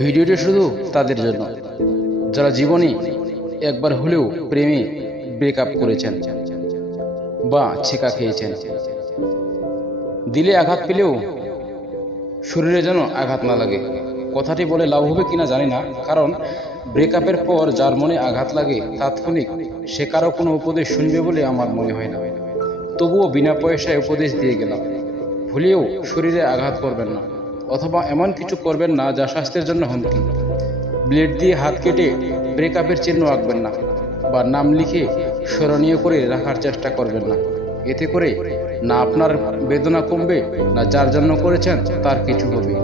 ভিডিওটি শুধু তাদের জন্য যারা জীবনে একবার হলেও প্রেমে ব্রেকআপ করেছেন বা ছেঁকা খেয়েছেন। দিলে আঘাত পেলেও শরীরে যেন আঘাত না লাগে। কথাটি বলে লাভ হবে কিনা জানি না, কারণ ব্রেকআপের পর যার মনে আঘাত লাগে তাৎক্ষণিক সে কারো কোনো উপদেশ শুনবে বলে আমার মনে হয় না। তবুও বিনা পয়সায় উপদেশ দিয়ে গেলাম, ভুলেও শরীরে আঘাত করবেন না, অথবা এমন কিছু করবেন না যা স্বাস্থ্যের জন্য হুমকি। ব্লেড দিয়ে হাত কেটে ব্রেকআপের চিহ্ন আঁকবেন না, বা নাম লিখে স্মরণীয় করে রাখার চেষ্টা করবেন না। এতে করে না আপনার বেদনা কমবে, না যার জন্য করেছেন তার কিছু হবে।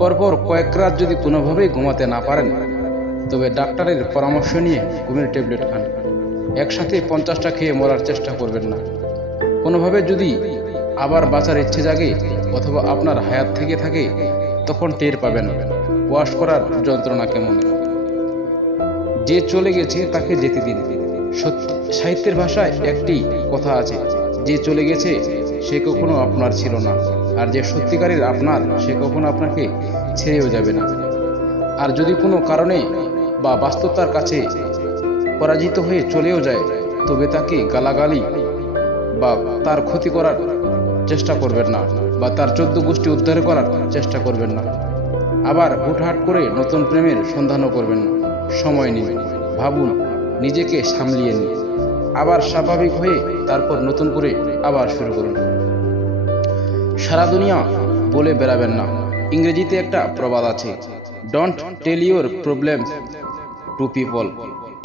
পরপর কয়েক রাত যদি কোনোভাবেই ঘুমাতে না পারেন, তবে ডাক্তারের পরামর্শ নিয়ে ঘুমের ট্যাবলেট খান। একসাথে 50টা খেয়ে মরার চেষ্টা করবেন না। কোনোভাবে যদি আবার বাঁচার ইচ্ছে জাগে অথবা আপনার হায়াত থেকে থাকে, তখন টের পাবেন ওয়াশ করার যন্ত্রণা কেমন। যে চলে গেছে তাকে যেতে দিন। সাহিত্যের ভাষায় একটি কথা আছে, যে চলে গেছে সে কখনো আপনার ছিল না, আর যে সত্যিকারের আপনার সে কখনো আপনাকে ছেড়েও যাবে না। আর যদি কোনো কারণে বা বাস্তবতার কাছে পরাজিত হয়ে চলেও যায়, তবে তাকে গালাগালি বা তার ক্ষতি করার চেষ্টা করবেন না, বা তার 14 গোষ্ঠী উদ্ধার করার চেষ্টা করবেন না। আবার হুটহাট করে নতুন প্রেমের সন্ধানও করবেন না। সময় নিন, ভাবুন, নিজেকে সামলিয়ে নিন, আবার স্বাভাবিক হয়ে তারপর নতুন করে আবার শুরু করুন। সারা দুনিয়া বলে বেড়াবেন না। ইংরেজিতে একটা প্রবাদ আছে, don't tell your problems to people,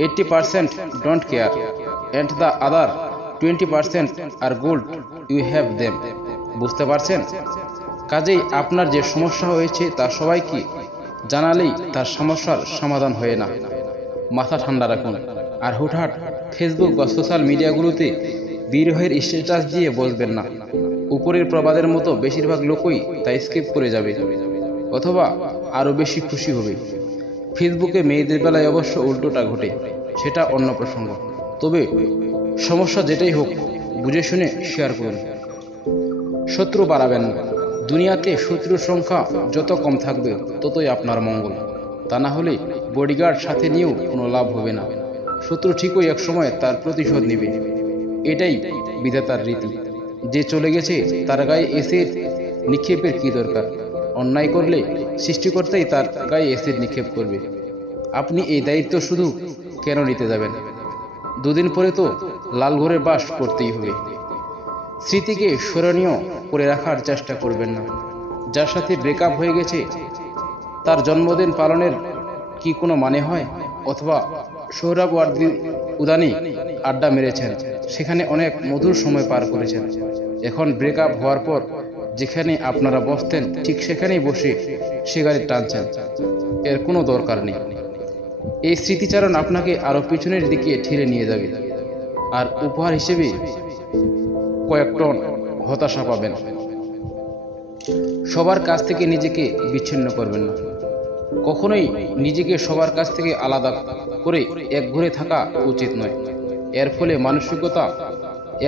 80% don't care and the other 20% are glad you have them. বুঝতে পারছেন? কাজেই আপনার যে সমস্যা হয়েছে তা সবাইকে জানালেই তার সমস্যার সমাধান হয় না। মাথা ঠান্ডা রাখুন, আর হুটহাট ফেসবুক বা সোশ্যাল মিডিয়াগুলোতে বিরহের স্ট্যাটাস দিয়ে বসবেন না। উপরের প্রবাদের মতো বেশিরভাগ লোকই তা স্কিপ করে যাবে, অথবা আরও বেশি খুশি হবে। ফেসবুকে মেয়েদের বেলায় অবশ্য উল্টোটা ঘটে, সেটা অন্য প্রসঙ্গ। তবে সমস্যা যেটাই হোক, বুঝে শুনে শেয়ার করুন। শত্রু বাড়াবেন না। দুনিয়াতে শত্রুর সংখ্যা যত কম থাকবে ততই আপনার মঙ্গল। তা না হলে বডিগার্ড সাথে নিয়েও কোনো লাভ হবে না। শত্রু ঠিকই একসময় তার প্রতিশোধ নেবে। এটাই বিধাতার রীতি। যে চলে গেছে তার গায়ে এসিড নিক্ষেপের কি দরকার? অন্যায় করলে সৃষ্টিকর্তাই তার গায়ে এসিড নিক্ষেপ করবে। আপনি এই দায়িত্ব শুধু কেন নিতে যাবেন? দুদিন পরে তো লাল ঘরে বাস করতেই হবে। স্মৃতিকে স্মরণীয় করে রাখার চেষ্টা করবেন না। যার সাথে ব্রেকআপ হয়ে গেছে তার জন্মদিন পালনের কি কোনো মানে হয়? অথবা সোহরাওয়ার্দী উদ্যানে আড্ডা মেরেছেন, সেখানে অনেক মধুর সময় পার করেছেন। এখন ব্রেকআপ হওয়ার পর যেখানে আপনারা বসতেন ঠিক সেখানেই বসে সিগারেট টানছেন, এর কোনো দরকার নেই। এই স্মৃতিচারণ আপনাকে আরো পিছনের দিকে ঠেলে নিয়ে যাবে, আর উপহার হিসেবে কয়েক টন হতাশা পাবেন। সবার কাছ থেকে নিজেকে বিচ্ছিন্ন করবেন না। কখনোই নিজেকে সবার কাছ থেকে আলাদা করে একঘরে থাকা উচিত নয়। এর ফলে মানসিকতা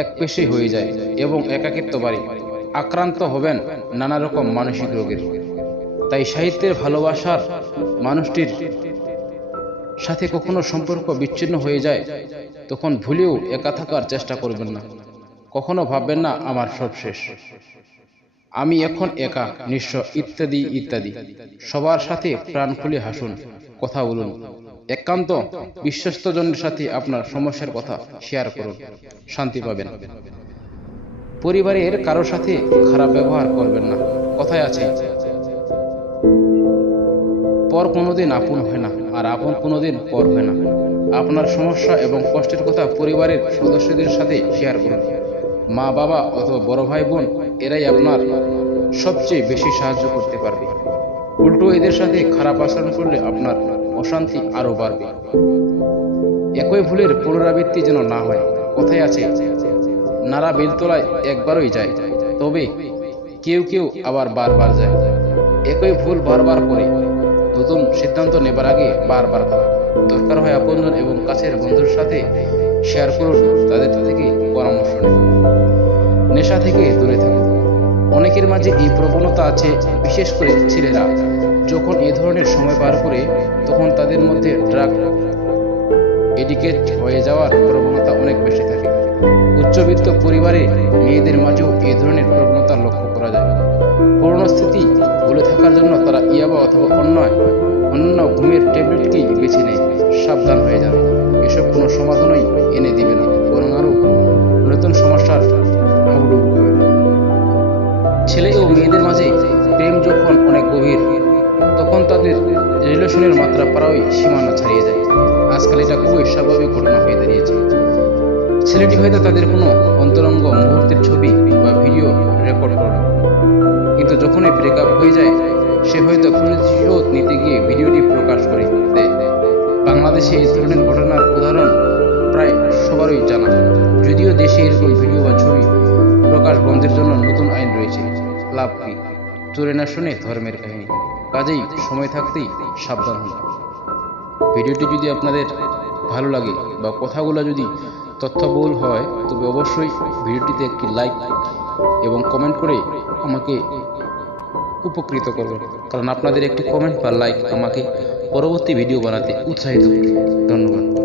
একপেশে হয়ে যায় এবং একাকিত্ব বাড়ে। আক্রান্ত হবেন নানা রকম মানসিক রোগের। তাই সাহিত্যের ভালোবাসার মানুষটির সাথে কখনো সম্পর্ক বিচ্ছিন্ন হয়ে যায়, তখন ভুলেও একা থাকার চেষ্টা করবেন না। কখনো ভাববেন না আমার সব শেষ, আমি এখন একা, নিঃস্ব, ইত্যাদি ইত্যাদি। সবার সাথে প্রাণ খুলে হাসুন, কথা বলুন। একান্ত বিশ্বস্ত জনের সাথে আপনার সমস্যার কথা শেয়ার করুন, শান্তি পাবেন। পরিবারের কারোর সাথে খারাপ ব্যবহার করবেন না। কথায় আছে, পর কোনোদিন আপন হয় না, আর আপন কোনোদিন পর হয় না। আপনার সমস্যা এবং কষ্টের কথা পরিবারের সদস্যদের সাথে শেয়ার করুন। মা বাবা অথবা বড় ভাই বোন, এরাই আপনার সবচেয়ে বেশি সাহায্য করতে পারবে। উল্টো এদের সাথে খারাপ আচরণ করলে আপনার অশান্তি আরো বাড়বে। একই ভুলের পুনরাবৃত্তি যেন না হয়। কথায় আছে, নারা বেলতলায় একবারই যায়, তবে কেউ কেউ আবার বারবার যায়। একই ভুল বারবার করে নতুন সিদ্ধান্ত নেবার আগে বারবার ভাবা। দরকার হয় আপনজন এবং কাছের বন্ধুর সাথে শেয়ার করুন, তাদের থেকে পরামর্শ নিন। নেশা থেকে দূরে থাকুন। অনেকের মাঝে এই প্রবণতা আছে, বিশেষ করে ছেলেরা। যখন এ ধরনের সময় পার করে তখন তাদের মধ্যে ড্রাগ এডিকেট হয়ে যাওয়ার প্রবণতা অনেক বেশি থাকে। উচ্চবিত্ত পরিবারে মেয়েদের মাঝেও এই ধরনের প্রবণতা লক্ষ্য করা যায়। পুরনো স্মৃতি ভুলে থাকার জন্য তারা ইয়াবা অথবা অন্য ঘুমের ট্যাবলেটকেই বেছে নেয়। সাবধান হয়ে যান, এসব কোনো সমাধানই এনে দিবে না, বরং আরও নতুন সমস্যার হাবুডুবু হবে। ছেলে ও মেয়েদের মাঝে প্রেম যখন অনেক গভীর, তখন তাদের রিলেশনের মাত্রা প্রায়ই সীমানা ছাড়িয়ে যায়। আজকাল এটা খুবই স্বাভাবিক ঘটনা হয়ে দাঁড়িয়েছে। ছেলেটি হয়তো তাদের কোনো অন্তরঙ্গ মুহূর্তের ছবি বা ভিডিও রেকর্ড করল, কিন্তু যখনই ব্রেকআপ হয়ে যায় সে হয়তো প্রতিশোধ নিতে গিয়ে ভিডিওটি প্রকাশ করে দেয়। বাংলাদেশে এই ধরনের ঘটনার উদাহরণ প্রায় সবারই জানা, যদিও দেশে এরকম ভিডিও বা ছবি প্রকাশ বন্ধের জন্য নতুন আইন রয়েছে। লাভ কি? চোরে না শুনে ধর্মের কাহিনী। কাজেই সময় থাকতেই সাবধান হন। ভিডিওটি যদি আপনাদের ভালো লাগে বা কথাগুলো যদি তথ্যবহুল হয়, তবে অবশ্যই ভিডিওটিতে একটি লাইক এবং কমেন্ট করে আমাকে উপকৃত করবেন, কারণ আপনাদের একটি কমেন্ট বা লাইক আমাকে পরবর্তী ভিডিও বানাতে উৎসাহিত করে। ধন্যবাদ।